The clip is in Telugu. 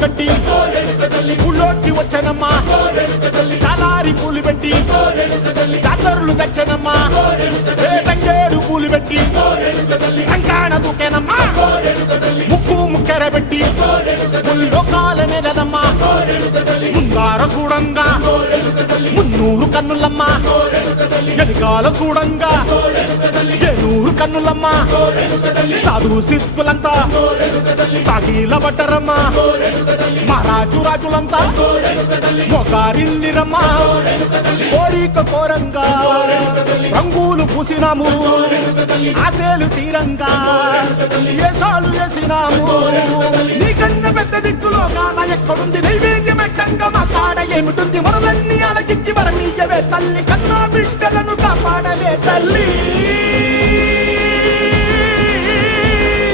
కట్టి ఊళ్ళోకి వచ్చనమ్మా చాలారి పూలు పెట్టి జాతరులు తెచ్చనమ్మా తంగేడు పూలు పెట్టి కంకాణ దూకేనమ్మా ముక్కు ముక్కెర పెట్టి ముల్లోకాల నెలనమ్మా ముందార చూడంగా మున్నూరు కన్నులమ్మా ఎనకాల చూడంగా ఏనూరు కన్నులమ్మా సాధు సిద్ధులంతా సాగిల బట్టరమ్మా మహారాజు రాజులంతా మొగారిల్లిరమ్మా కోరిక కోరంగా రంగులు పూసినాము ఆశలు తీరంగా ఏసాలు వేసినాము నీకన్నా పెద్ద దిక్కులో కాన ఎక్కడుంది నైవేద్యం పెట్టంగా మా కాడ ఏమిటుంది మనలన్నీ అలకించి వరమీయవే తల్లి కన్నా బిడ్డలను కాపాడవే తల్లి